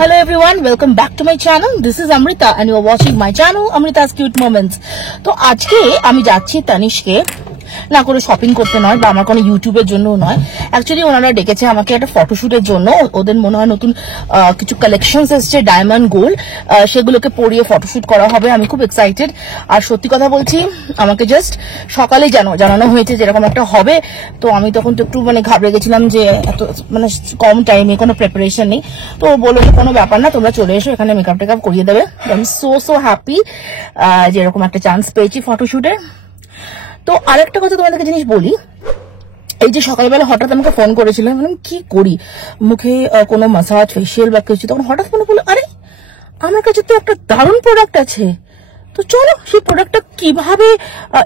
Hello everyone, welcome back to my channel. This is Amrita and you are watching my channel Amrita's Cute Moments. তো আজকে আমি যাচ্ছি তানিশকে না করে shopping করতে নয় বা আমার কোনো ইউটিউবের জন্য নয়, অ্যাকচুয়ালি ওনারা ডেকেছে আমাকে একটা ফটোশুটের জন্য। ওদের মনে হয় নতুন কিছু কালেকশনস এসছে ডায়মন্ড গোল্ড, সেগুলোকে পরিয়ে ফটোশুট করা হবে। আমি খুব এক্সাইটেড। আর সত্যি কথা বলছি, আমাকে জাস্ট সকালে জানানো হয়েছে যেরকম একটা হবে, তো আমি তখন তো একটু ঘাবড়ে গেছিলাম যে এত কম টাইমে কোনো প্রিপারেশন নেই। তো বললো যে কোনো ব্যাপার না, তোমরা চলে এসো, এখানে মেকআপ টেকআপ করিয়ে দেবে। আমি সো হ্যাপি যে এরকম একটা চান্স পেয়েছি ফটোশুটের। তো আরেকটা কথা তোমাদেরকে জিনিস বলি, এই যে সকালবেলা হঠাৎ আমাকে ফোন করেছিলাম, কি করি মুখে কোনো মাসাজ ফেসিয়াল বা কিছু, তখন হঠাৎ মনে পড়লো আরে আমার কাছে তো একটা দারুণ প্রোডাক্ট আছে, তো চলো সেই প্রোডাক্টটা কিভাবে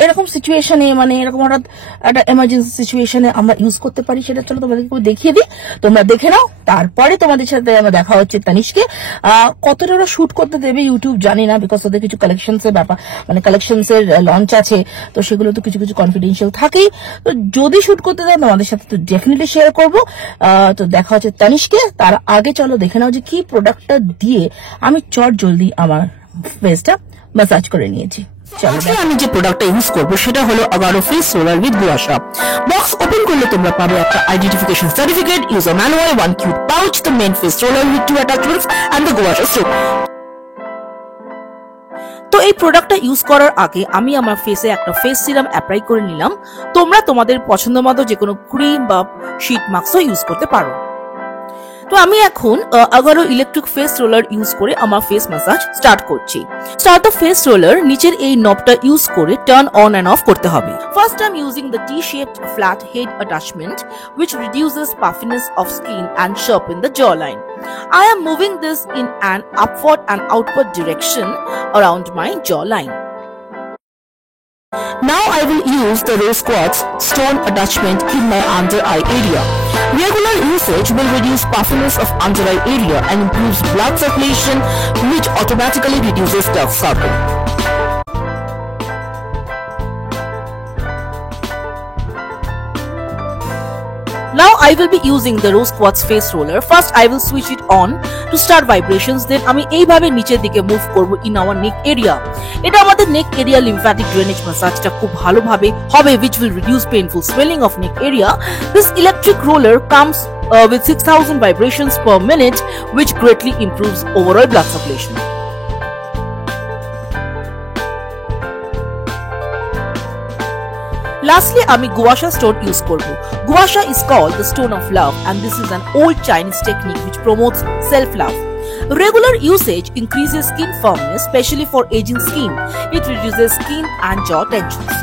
এরকম সিচুয়েশনে এরকম হঠাৎ একটা এমার্জেন্সি সিচুয়েশনে আমরা ইউজ করতে পারি সেটা চলো তোমাদেরকে দেখিয়ে দিই। তোমরা দেখে নাও, তারপরে তোমাদের সাথে আমার দেখা হচ্ছে। তানিশকে কতটা ওরা শুট করতে দেবে ইউটিউব জানি না, বিকজ ওদের কিছু কালেকশনস এর ব্যাপার কালেকশনস এর লঞ্চ আছে, তো সেগুলো তো কিছু কনফিডেন্সিয়াল থাকেই। তো যদি শুট করতে দেয় তোমাদের সাথে তো ডেফিনেটলি শেয়ার করবো। তো দেখা হচ্ছে তানিশকে, তার আগে চলো দেখে নাও যে কি প্রোডাক্টটা দিয়ে আমি চট জলদি আমার ফেসটা ম্যাসাজ করে নিয়েছি। আমি যে প্রোডাক্টটা ইউজ করবো সেটা হলো Agaro face roller with gua sha. Box open করলে তোমরা পাবে একটা identification certificate, user manual, 1 cute pouch, the main face roller with 2 attachments and the gua sha strip. তো এই প্রোডাক্টটা ইউজ করার আগে আমি আমার ফেসে একটা ফেস সিরাম অ্যাপ্লাই করে নিলাম। তোমরা তোমাদের পছন্দ মতো যে কোনো ক্রিম বা শীট মাস্কও ইউজ করতে পারো। তো আমি এখন Agaro electric face roller use করে আমার ফেস ম্যাসাজ স্টার্ট করছি। স্টার্ট দ্য ফেস রোলার নিচের এই নবটা ইউজ করে টার্ন অন এন্ড অফ করতে হবে। First I am using the T-shaped flat head attachment which reduces puffiness of skin and sharpen the jawline. I am moving this in an upward and outward direction around my jawline. Now I will use the rose quartz stone attachment in my under eye area. Regular usage will reduce puffiness of under eye area and improves blood circulation, which automatically reduces dark circle. Now I will be using the rose quartz face roller. First I will switch it on to start vibrations, then আমি এইভাবে নিচের দিকে move করব in our neck area. এটা আমাদের neck area lymphatic drainage massage-টা খুব ভালোভাবে হবে, which will reduce painful swelling of neck area. This electric roller comes with 6000 vibrations per minute, which greatly improves overall blood circulation. Lastly, আমি guasha stone use করব. Guasha is called the stone of love and this is an old Chinese technique which promotes self-love. Regular usage increases skin firmness, especially for aging skin. It reduces skin and jaw tensions.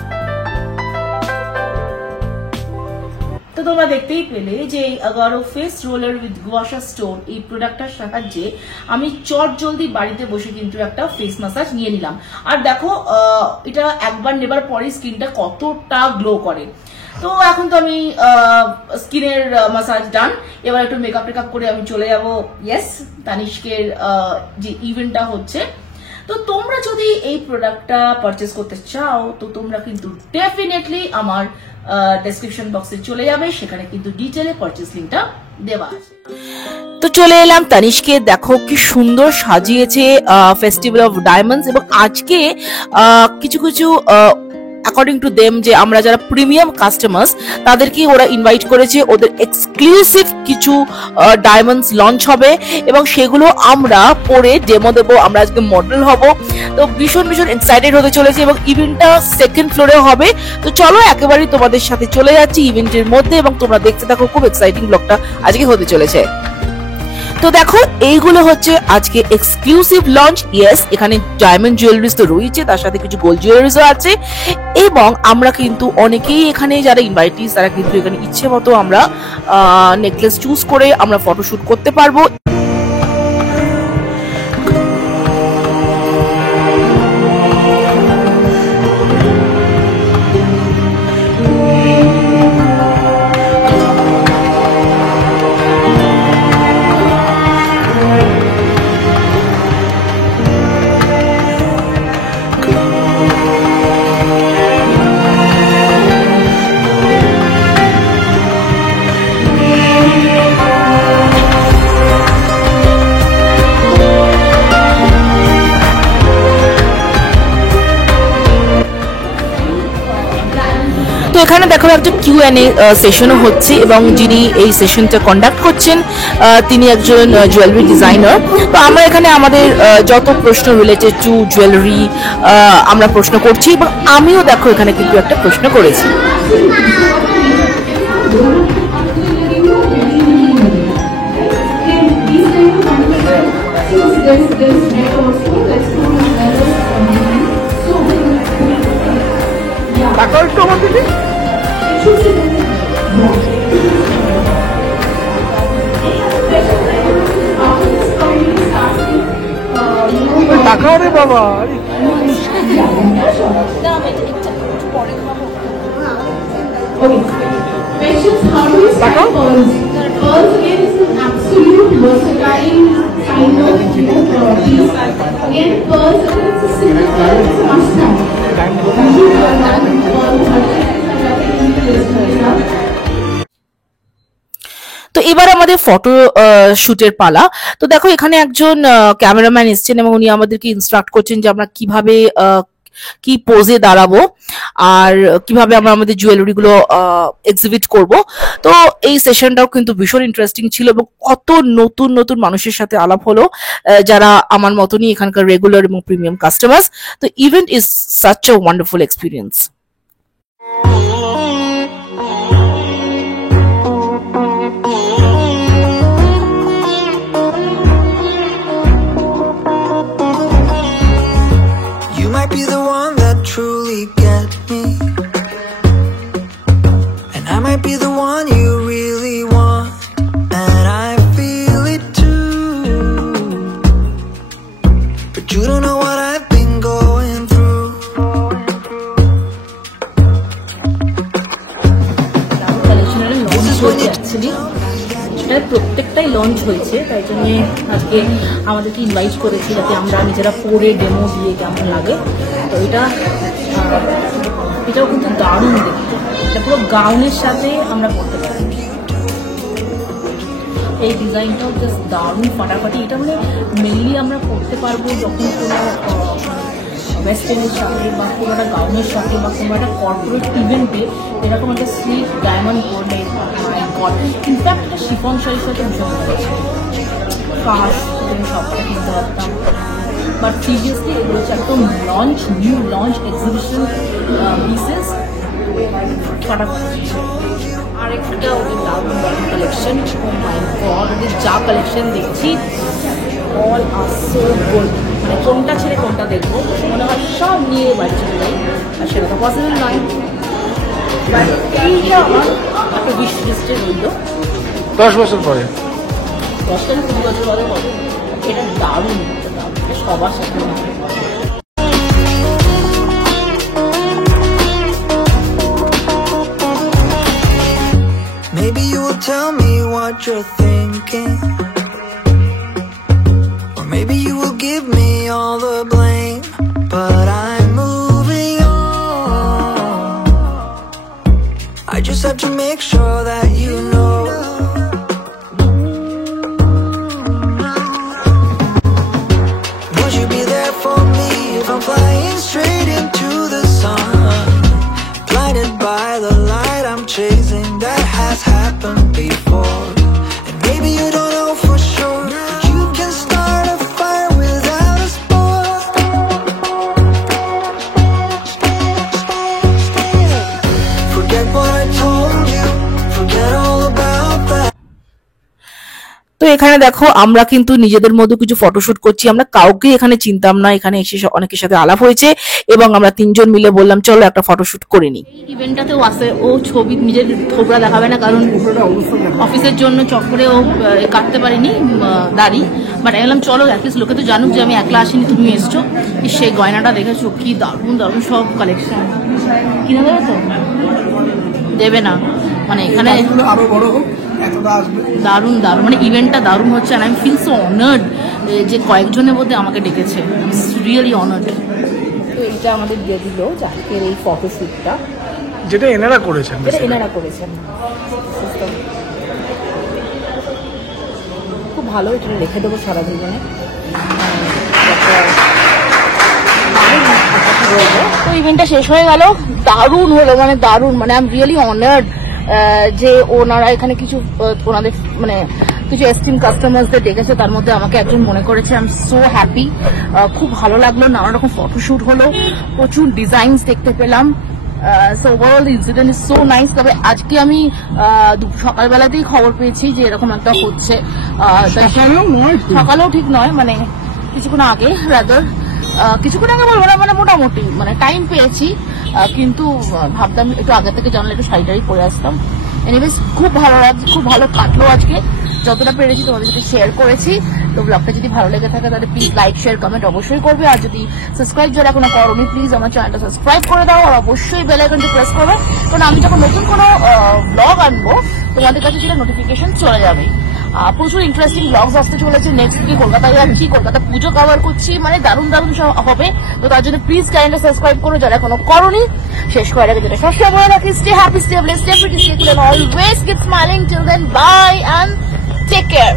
তো তোমরা দেখতেই পেলে যে Agaro face roller with গুয়াশা stone এই প্রোডাক্টটার সাহায্যে আমি চট জলদি বাড়িতে বসে কিন্তু একটা ফেস ম্যাসাজ নিয়ে নিলাম। আর দেখো এটা একবার নেবার পরে স্কিনটা কতটা গ্লো করে। তো এখন তো আমি স্কিনের ম্যাসাজ ডান, এবার একটু মেকআপ টেকআপ করে আমি চলে যাব ইয়েস তানিশকের যে ইভেন্টটা হচ্ছে। তো তোমরা যদি এই প্রোডাক্টটা পারচেস করতে চাও তো তোমরা কিন্তু ডেফিনেটলি আমার ডেসক্রিপশন বক্সে চলে যাবে, সেখানে কিন্তু ডিটেইলে পারচেস লিংকটা দেওয়া আছে। তো চলে এলাম তানিশকে, দেখো কি সুন্দর সাজিয়েছে ফেস্টিভ্যাল অফ ডায়মন্ডস। এবং আজকে কিছু অ্যাকর্ডিং টু দেম যে আমরা যারা প্রিমিয়াম কাস্টমার্স তাদেরকে ওরা ইনভাইট করেছে, ওদের এক্সক্লুসিভ কিছু ডায়মন্ডস লঞ্চ হবে এবং সেগুলো আমরা পরে ডেমো দেবো, আমরা আজকে মডেল হব। তো ভীষণ এক্সাইটেড হতে চলেছে এবং ইভেন্টটা সেকেন্ড ফ্লোরে হবে। তো চলো একেবারেই তোমাদের সাথে চলে যাচ্ছি ইভেন্টের মধ্যে এবং তোমরা দেখতে থাকো, খুব এক্সাইটিং ব্লগটা আজকে হতে চলেছে। তো দেখো এইগুলো হচ্ছে আজকে এক্সক্লুসিভ লঞ্চ। ইয়েস, এখানে ডায়মন্ড জুয়েলারিজ তো রয়েছে, তার সাথে কিছু গোল্ড জুয়েলারিজও আছে এবং আমরা কিন্তু অনেকেই এখানে যারা ইনভাইটিস তারা কিন্তু এখানে ইচ্ছে মতো আমরা নেকলেস চুজ করে আমরা ফটোশুট করতে পারবো। দেখো একটা Q&A সেশনও হচ্ছে এবং যিনি এই সেশনটা কন্ডাক্ট করছেন তিনি একজন জুয়েলারি ডিজাইনার। তো আমরা এখানে আমাদের যত প্রশ্ন রিলেটেড টু জুয়েলারি আমরা প্রশ্ন করছি এবং আমিও দেখো এখানে কিন্তু একটা প্রশ্ন করেছি। টাকা রে বাবা Questions: how do you stack pearls? Pearls again is an absolute versatile kind of piece. Again, pearls, it's a single pearl, it's a must-have. You should have that pearl তো এবার আমাদের ফটো শুটের পালা। তো দেখো এখানে একজন ক্যামেরাম্যান এসেছেন এবং উনি আমাদেরকে ইনস্ট্রাক্ট করছেন যে আমরা কিভাবে কি পোজে দাঁড়াবো আর কিভাবে আমরা আমাদের জুয়েলারি গুলো এক্সিবিট করব। তো এই সেশনটাও কিন্তু ভীষণ ইন্টারেস্টিং ছিল এবং কত নতুন নতুন মানুষের সাথে আলাপ হলো যারা আমার মতনই এখানকার রেগুলার এবং প্রিমিয়াম কাস্টমার্স। তো event is such a wonderful experience. Might be the one that truly gets me, and I might be the one you really want, and I feel it too, but you don't know what I've been going through. This is when you প্রত্যেকটাই launch হয়েছে, তাই জন্য আজকে আমাদেরকে invite করেছি যাতে আমরা নিজেরা পরে ডেমো দিয়ে কেমন লাগে। তো এটাও কিন্তু দারুণ দেখতে, এটা পুরো গাউনের সাথে আমরা করতে পারি। এই ডিজাইনটাও জাস্ট দারুণ ফাটাফাটি। এটা মানে মেনলি আমরা করতে পারবো যখন কোনো ওয়েস্টার্নের সাথে বা কোনো একটা গাউনের সাথে বা কোনো একটা কর্পোরেট ইভেন্টে এরকম একটা স্লিপ ডায়মন্ড করলে ইনফ্যাক্ট একটা শিফন শাড়ির সাথে ভীষণ কাশ সবটা কিনতে পারতাম। বাট সিরিয়াসলি এগুলো হচ্ছে একদম নিউ লঞ্চ এক্সিবিশন পিসেস ফাটাফাটি। আরেকটা ওদের দারুণ দারুণ কালেকশন, ও মাই গড ওদের যা কালেকশন দেখছি অল আর সো গুড, মানে কোনটা ছেড়ে কোনটা দেখবো মনে হয় সব নিয়ে বাড়ি চলে যাই, আর সেটা তো পসিবল নয়। এইটা আমার একটা উইশ লিস্টে রইল 10 বছর পরে, 10 থেকে 20 বছর পরে হবে। এটা দারুণ, সবার সাথে Maybe you will tell me what you're thinking, or maybe you will give me all the blame, but I'm moving on. I just have to make sure that you know, would you be there for me if I'm flying straight into the sun, blinded by the light I'm chasing? That has happened before, and maybe you don't know for sure, but you can start a fire without a spark. Forget what I told you, forget all about that. তো এখানে দেখো আমরা কিন্তু নিজেদের মধ্যে কিছু photoshoot করছি, আমরা কাউকে এখানে চিনতাম না, এখানে এসে অনেকের সাথে আলাপ হয়েছে এবং আমরা 3 জন মিলে বললাম চলো একটা ফটোশুট করে নিই। ইভেন্টটাতেও আসে ও ছবি নিজের থোবরা দেখাবে না, কারণ অফিসের জন্য চক্করে ও কাটতে পারিনি দাড়ি, বাট আমি বললাম চলো অ্যাটলিস্ট লোকে তো জানুক যে আমি একলা আসিনি, তুমি এসছো। সেই গয়নাটা দেখেছো কি দারুণ দারুণ সব কালেকশন, কিনে দেবে তো দেবে না, মানে এখানে আরো বড় হোক, দারুণ দারুণ, মানে ইভেন্টটা দারুণ হচ্ছে। আর আই ফিল সো অনার্ড যে কয়েকজনের মধ্যে আমাকে ডেকেছে, রিয়েলি অনার্ড। তো এইটা আমাদের দিয়ে দিল আজকের এই ফটোশ্যুটটা, যেটা এনারা করেছেন, খুব ভালো, এটা রেখে দেবো সারা জীবনে। তো ইভেন্টটা শেষ হয়ে গেল, দারুণ হলো, মানে দারুণ, মানে আই এম রিয়েলি অনার্ড যে ওনারা এখানে কিছু ওনাদের মানে কিছু এস্টিম কাস্টমার্সদের ডেকেছে, তার মধ্যে আমাকে একজন মনে করেছে। আই এম সো হ্যাপি, খুব ভালো লাগলো। নানা রকম ফটোশুট হলো, প্রচুর ডিজাইনস দেখতে পেলাম। So overall incident is so nice. তবে আজকে আমি সকালবেলাতেই খবর পেয়েছি যে এরকম একটা হচ্ছে, সকালেও ঠিক নয়, মানে কিছুক্ষণ আগে, রাদার কিছুক্ষণ আগে বলবো না, মানে মোটামুটি মানে টাইম পেয়েছি, কিন্তু ভাবতাম একটু আগে থেকে জানলে একটু শাড়ি পরে আসতাম। এনিওয়েজ খুব ভালো লাগছে, খুব ভালো কাটলো আজকে, যতটা পেরেছি তোমাদের সাথে শেয়ার করেছি। তো ব্লগটা যদি ভালো লেগে থাকে তাহলে প্লিজ লাইক শেয়ার কমেন্ট অবশ্যই করবে, আর যদি সাবস্ক্রাইব যারা এখনো করোনি প্লিজ আমার চ্যানেলটা সাবস্ক্রাইব করে দাও, আর অবশ্যই বেল আইকনটি প্রেস করবে, কারণ আমি যখন নতুন কোনো ব্লগ আনবো তোমাদের কাছে সেটা নোটিফিকেশন চলে যাবে। প্রচুর ইন্টারেস্টিং ব্লগস আসতে চলেছে। নেক্সট উইকে কলকাতায় যাচ্ছি, কলকাতা পুজো কভার করছি, মানে দারুণ দারুণ হবে। তো তার জন্য প্লিজ চ্যানেলটা সাবস্ক্রাইব করো যারা এখনো করোনি। শেষ করার আগে যেটা সবসময় মনে রাখি, stay happy, stay blessed, stay pretty, stay cool, and always keep smiling. Till then, bye and take care.